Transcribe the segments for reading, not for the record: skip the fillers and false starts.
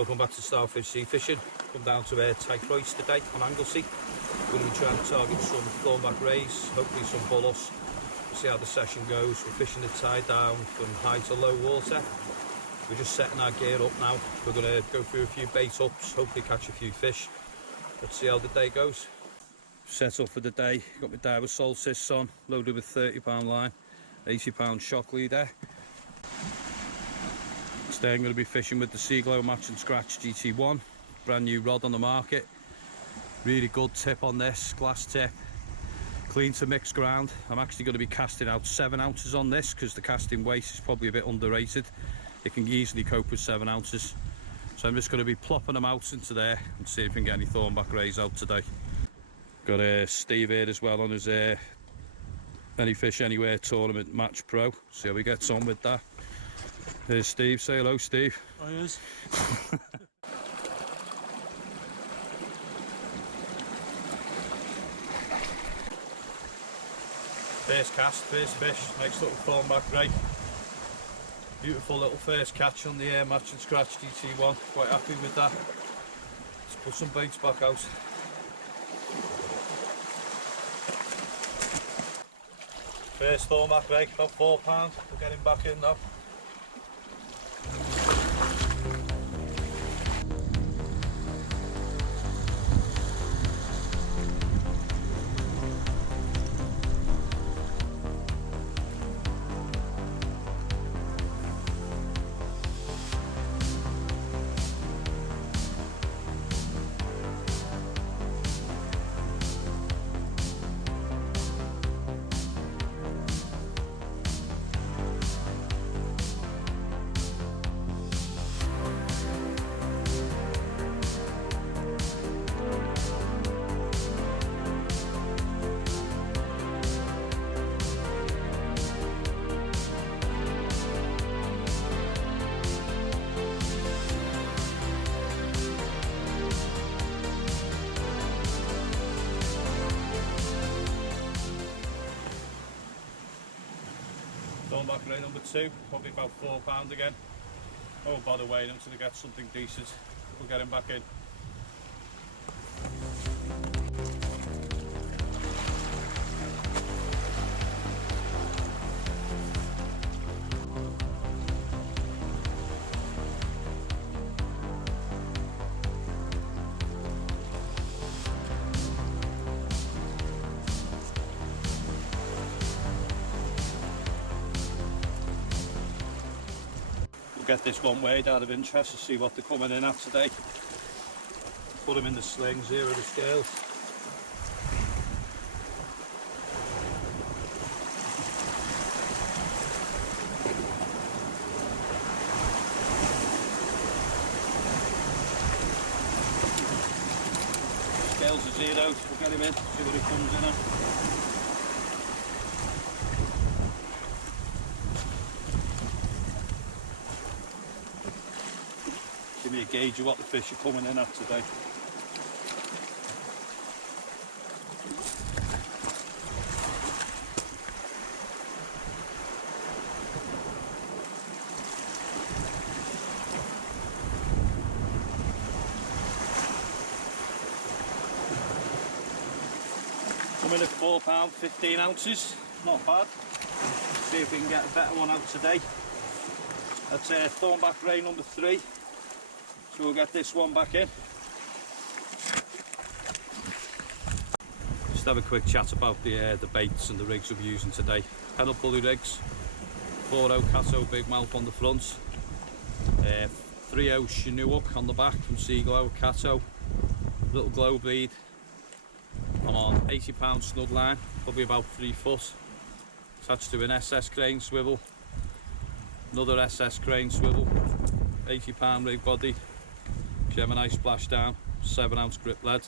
Welcome back to Starfish Sea Fishing. Come down to Typhlois today on Anglesey. We're going to be trying to target some Thornback rays, hopefully some bullets. We'll see how the session goes. We're fishing the tide down from high to low water. We're just setting our gear up now. We're going to go through a few bait ups, hopefully catch a few fish. Let's see how the day goes. Set up for the day. Got my diver solstice on, loaded with 30-pound line, 80-pound shock leader. Today I'm going to be fishing with the Seaglo Match and Scratch GT1, brand new rod on the market. Really good tip on this, glass tip, clean to mixed ground. I'm actually going to be casting out 7 ounces on this because the casting weight is probably a bit underrated. It can easily cope with 7 ounces. So I'm just going to be plopping them out into there and see if we can get any Thornback rays out today. Got Steve here as well on his Any Fish Anywhere Tournament Match Pro. See how he gets on with that. There's Steve. Say hello, Steve. Hi, yes. First cast, first fish, nice little Thornback ray. Beautiful little first catch on the Match and Scratch GT1. Quite happy with that. Let's put some baits back out. First Thornback ray, about £4. We'll get him back in now. Thornback ray number 2, probably about £4 again. Oh, by the way, until they get something decent, we'll get him back in. Get this one weighed out of interest to see what they're coming in at today. Put them in the sling, zero the scales. Scales are zeroed, we'll get him in, see what he comes in at. Give me a gauge of what the fish are coming in at today. Coming at £4, 15 ounces, not bad. See if we can get a better one out today. That's Thornback ray number 3. So we'll get this one back in. Just have a quick chat about the baits and the rigs we're using today. Pennell pulley rigs, 4.0 Katto Big Mouth on the front, 3.0 Chinu hook on the back from Seaglo Katto, little glow bead. I'm on 80-pound snud line, probably about 3 foot, attached to an SS crane swivel, another SS crane swivel, 80-pound rig body. Gemini splashdown, 7-ounce grip lead.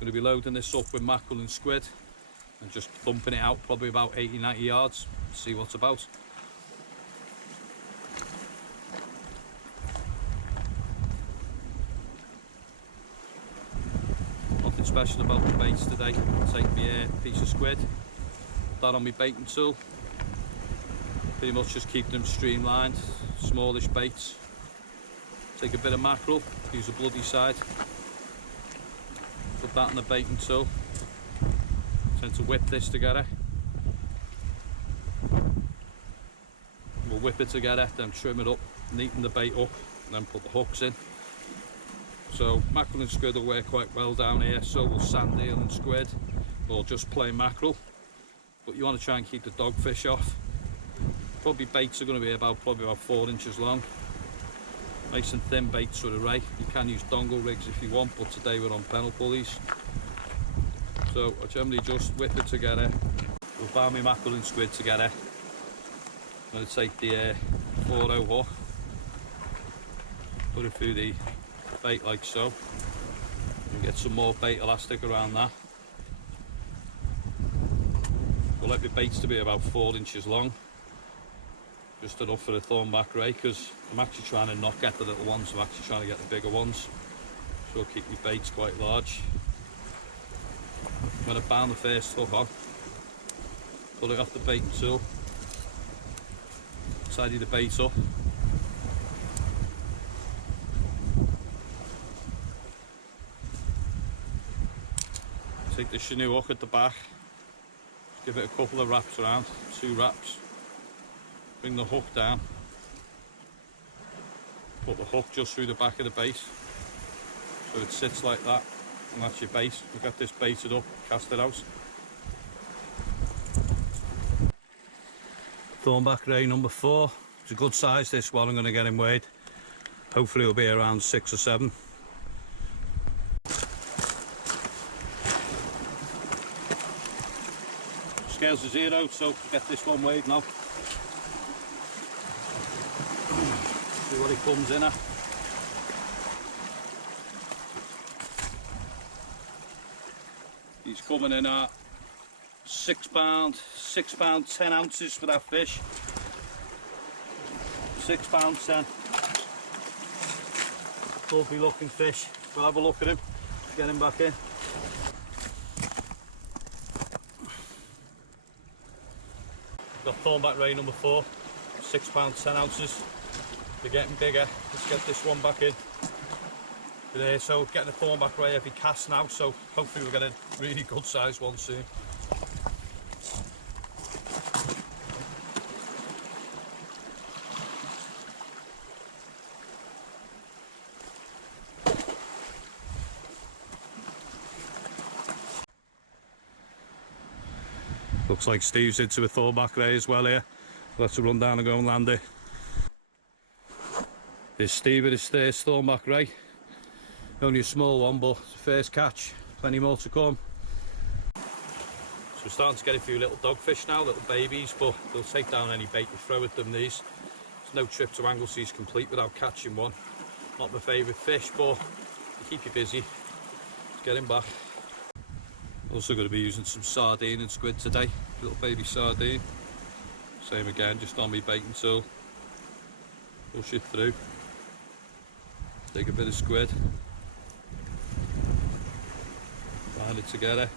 Going to be loading this up with mackerel and squid and just thumping it out probably about 80-90 yards. See what's about. Nothing special about the baits today. I'll take me a piece of squid, put that on my baiting tool. Pretty much just keep them streamlined, smallish baits. Take a bit of mackerel, use a bloody side, put that in the baiting tool, tend to whip this together. We'll whip it together, then trim it up, neaten the bait up, and then put the hooks in. So mackerel and squid will work quite well down here, so will sand eel and squid, or just plain mackerel. But you want to try and keep the dogfish off. Probably baits are going to be probably about 4 inches long. Nice and thin baits for the ray. You can use dongle rigs if you want, but today we're on Pennell pulleys. So I generally just whip it together. We'll bind my mackerel and squid together. I'm going to take the 4-0 hook, put it through the bait like so, and get some more bait elastic around that. We'll let the baits to be about 4 inches long. Just enough for a Thornback Ray, because I'm actually trying to not get the little ones, I'm actually trying to get the bigger ones. So I'll keep my baits quite large. I'm going to bound the first hook on, pull it off the baiting tool, tidy the bait up. Take the Chinu hook at the back, just give it a couple of wraps around, 2 wraps. Bring the hook down, put the hook just through the back of the bait, so it sits like that, and that's your bait. We've got this baited up, cast it out. Thornback Ray number 4. It's a good size, this one. I'm going to get him weighed. Hopefully it'll be around 6 or 7. Scales are 0, so get this one weighed now. See what he comes in at. He's coming in at £6 10 ounces for that fish. £6 10. Lovely looking fish. We'll have a look at him, get him back in. Got Thornback Ray number 4, £6 10 ounces. They're getting bigger. Let's get this one back in. So getting a Thornback Ray every cast now, so hopefully we'll get a really good sized one soon. Looks like Steve's into a Thornback Ray as well here. Let's run down and go and land it. There's Steve with his first Thornback Ray. Only a small one, but it's the first catch. Plenty more to come. So we're starting to get a few little dogfish now, little babies, but they'll take down any bait you throw at them, these. There's no trip to Anglesey is complete without catching one. Not my favourite fish, but they keep you busy. Let's get him back. Also going to be using some sardine and squid today. Little baby sardine. Same again, just on my baiting tool. Push it through. Take a bit of squid. Bind it together.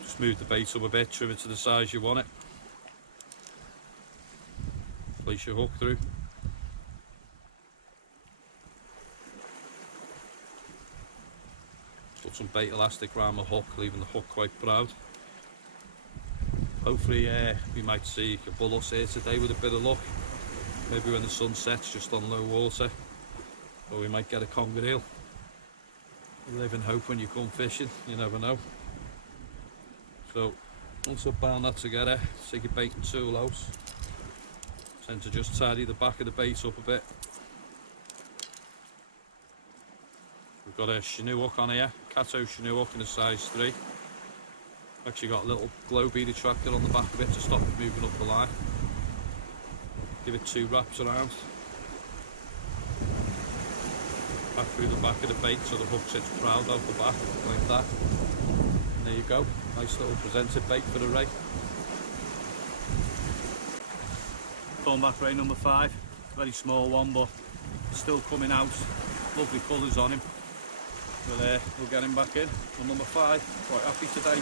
Just move the bait up a bit, trim it to the size you want it. Place your hook through. Put some bait elastic around the hook, leaving the hook quite proud. Hopefully we might see a bullus here today with a bit of luck. Maybe when the sun sets, just on low water. Or we might get a conger eel. You live in hope when you come fishing, you never know. So once I've bound that together, take your baiting tool out. Tend to just tidy the back of the bait up a bit. We've got a Chinu hook on here, Katto Chinu hook in a size 3. Actually got a little glow bead attractor on the back of it to stop it moving up the line. Give it 2 wraps around. Back through the back of the bait so the hook sits proud out the back, like that. And there you go, nice little presented bait for the ray. Thornback Ray number 5, very small one, but still coming out, lovely colours on him. But we'll get him back in on number 5. Quite happy today.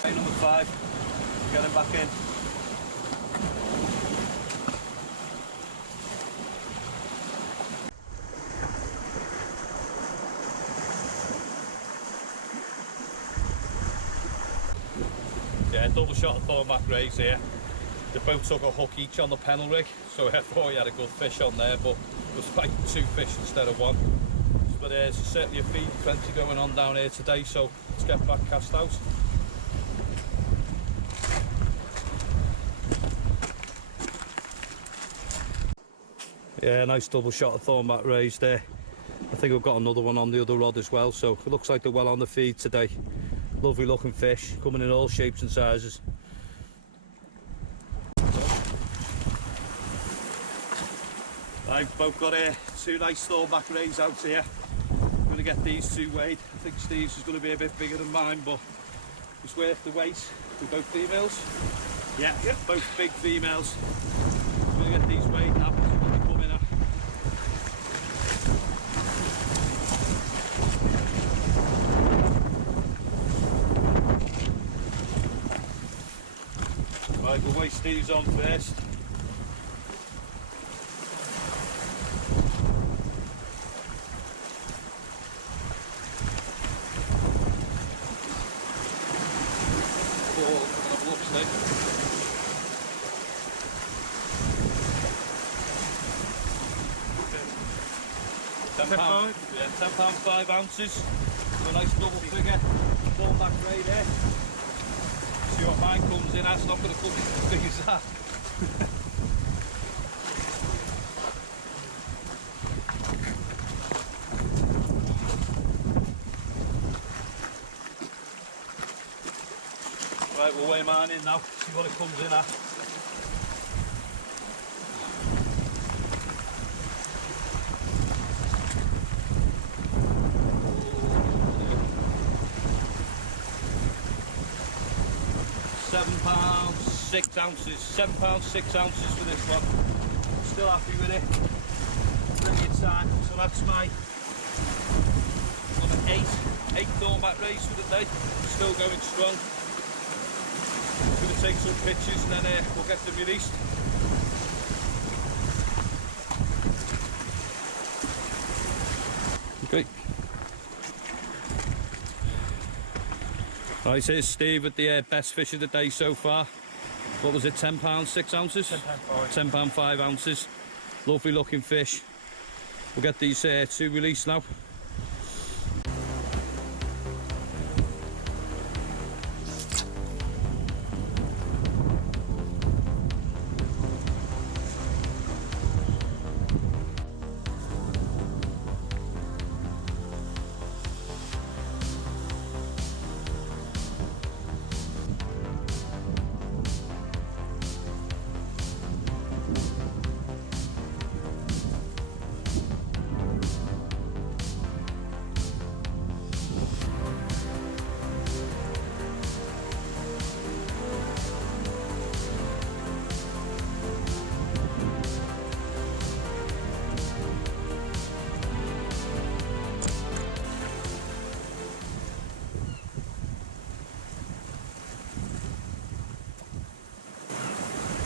Okay, number 5, get him back in. Yeah, double shot of Thornback Rays here. They both took a hook each on the Pennell rig, so I thought he had a good fish on there, but it was like 2 fish instead of 1. But there's certainly a feed plenty going on down here today, so let's get back cast out. Yeah, nice double shot of Thornback Rays there. I think we've got another one on the other rod as well, so it looks like they're well on the feed today. Lovely looking fish, coming in all shapes and sizes. I've both got 2 nice Thornback Rays out here. I'm going to get these 2 weighed. I think Steve's is going to be a bit bigger than mine, but it's worth the weight. They're both females. Yeah, both big females. I'm going to get these weighed now. What they come in at. Right, we'll weigh Steve's on first. £10, yeah, £10 5 ounces. A nice double figure. Thornback Ray there. See what mine comes in as. Not going to come as big as that. Right, we'll weigh mine in now. See what it comes in at. £7 6 ounces, £7 6 ounces for this one. Still happy with it. Brilliant time. So that's my number 8 Thornback Rays for the day. Still going strong. I'm going to take some pictures and then we'll get them released. Okay. Right, here's Steve with the best fish of the day so far. What was it, £10 6 ounces? £10 5 ounces. Lovely looking fish. We'll get these 2 released now.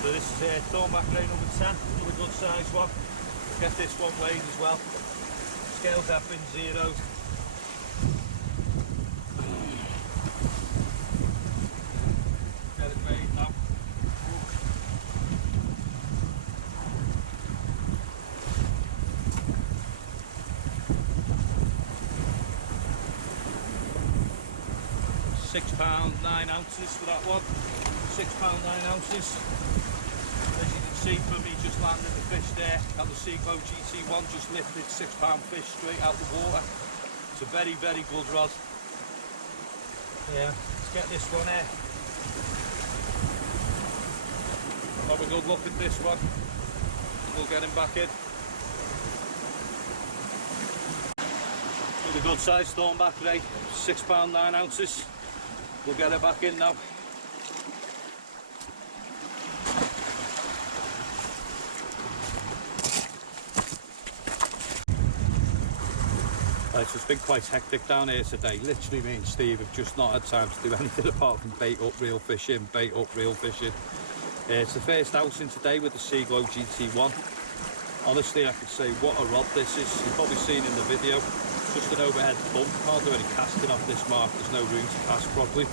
So this is Thornback Ray number 10, another good size one. Get this one weighed as well. Scales have been zeroed. Get it weighed now. £6 9 ounces for that one. £6 9 ounces. As you can see from me just landing the fish there, that was Seaglo GT1, just lifted £6 fish straight out the water. It's a very, very good rod. Yeah, let's get this one here. Have a good look at this one. We'll get him back in. With a good size Thornback Ray, £6 9 ounces. We'll get it back in now. Right, so it's been quite hectic down here today. Literally me and Steve have just not had time to do anything apart from bait up, reel fishing, bait up, reel fishing. It's the first outing today with the Seaglo GT1. Honestly, I could say what a rod this is. You've probably seen in the video, it's just an overhead thumb. Can't do any casting off this mark, there's no room to cast properly.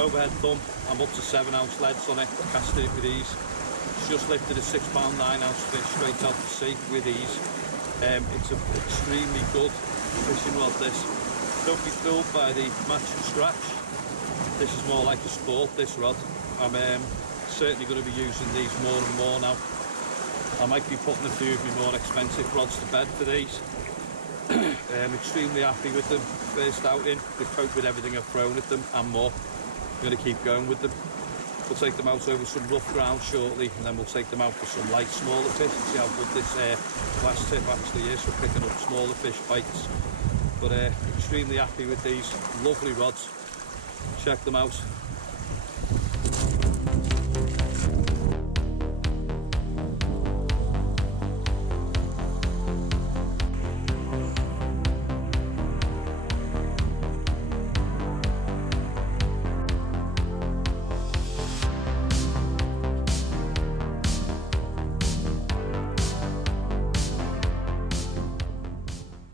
Overhead thumb, I'm up to 7-ounce leads on it, casting it with ease. It's just lifted a 6 pound 9-ounce fish straight out to sea with ease. It's an extremely good fishing rod this. Don't be fooled by the match and scratch. This is more like a sport, this rod. I'm certainly going to be using these more and more now. I might be putting a few of my more expensive rods to bed for these. I'm extremely happy with them. First outing, they've coped with everything I've thrown at them and more. I'm going to keep going with them. We'll take them out over some rough ground shortly, and then we'll take them out for some light, smaller fish and see how good this last tip actually is for picking up smaller fish bites. But extremely happy with these lovely rods. Check them out.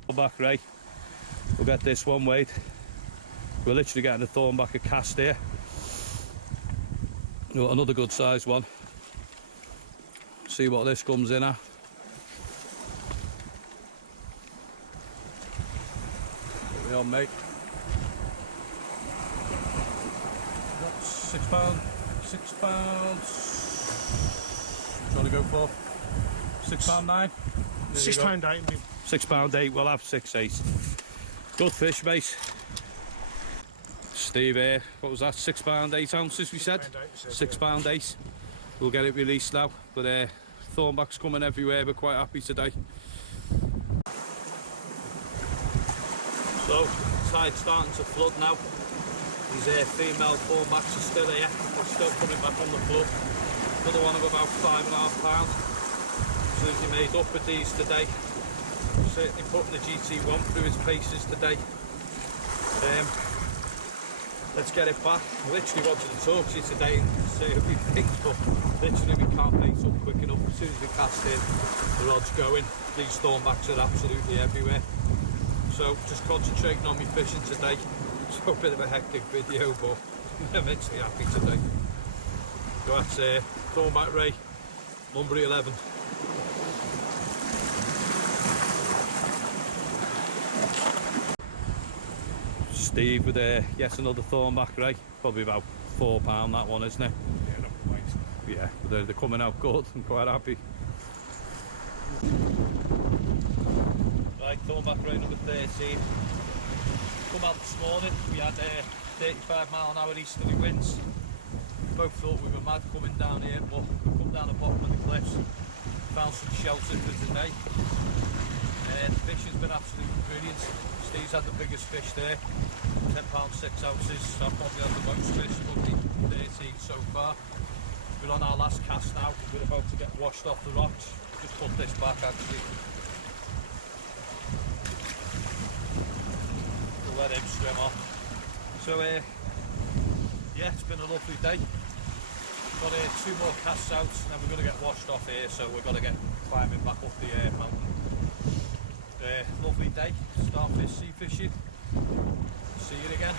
Thornback Ray, we'll get this one weighed. We're literally getting a Thornback a cast here. Another good sized one. See what this comes in at. What are we on, mate? That's £6. £6. What do you want to go for? £6.9. £6.8. £6.8, we'll have 6.8. Good fish, mate. Steve here, what was that, £6 8 ounces we said? £6.8. We'll get it released now, but Thornback's coming everywhere, we're quite happy today. So, tide's starting to flood now. These female Thornbacks are still here, they're still coming back on the flood. Another one of about £5.5. So as you made up with these today. Certainly putting the GT1 through its paces today. Let's get it back. I literally wanted to talk to you today and say a few things, but literally we can't bait up quick enough. As soon as we cast in, the rod's going. These Thornbacks are absolutely everywhere. So just concentrating on me fishing today. So a bit of a hectic video, but I'm immensely happy today. So that's Thornback Ray, number 11. Steve with yes, another Thornback Ray, probably about £4 that one, isn't it? Yeah, not quite. Yeah, but they're coming out good. I'm quite happy. Right, Thornback Ray number 13. Come out this morning, we had 35-mile-an-hour easterly winds. Both thought we were mad coming down here, but we've come down the bottom of the cliffs, found some shelter for today. The fish has been absolutely brilliant. Steve's had the biggest fish there, £10 6 ounces. I've probably had the most fish, probably 13 so far. We're on our last cast now, we're about to get washed off the rocks. Just put this back actually. We'll let him swim off. So yeah, it's been a lovely day. Got 2 more casts out and then we're going to get washed off here, so we're going to get climbing back up the mountain. Lovely day, Starfish sea fishing. See you again.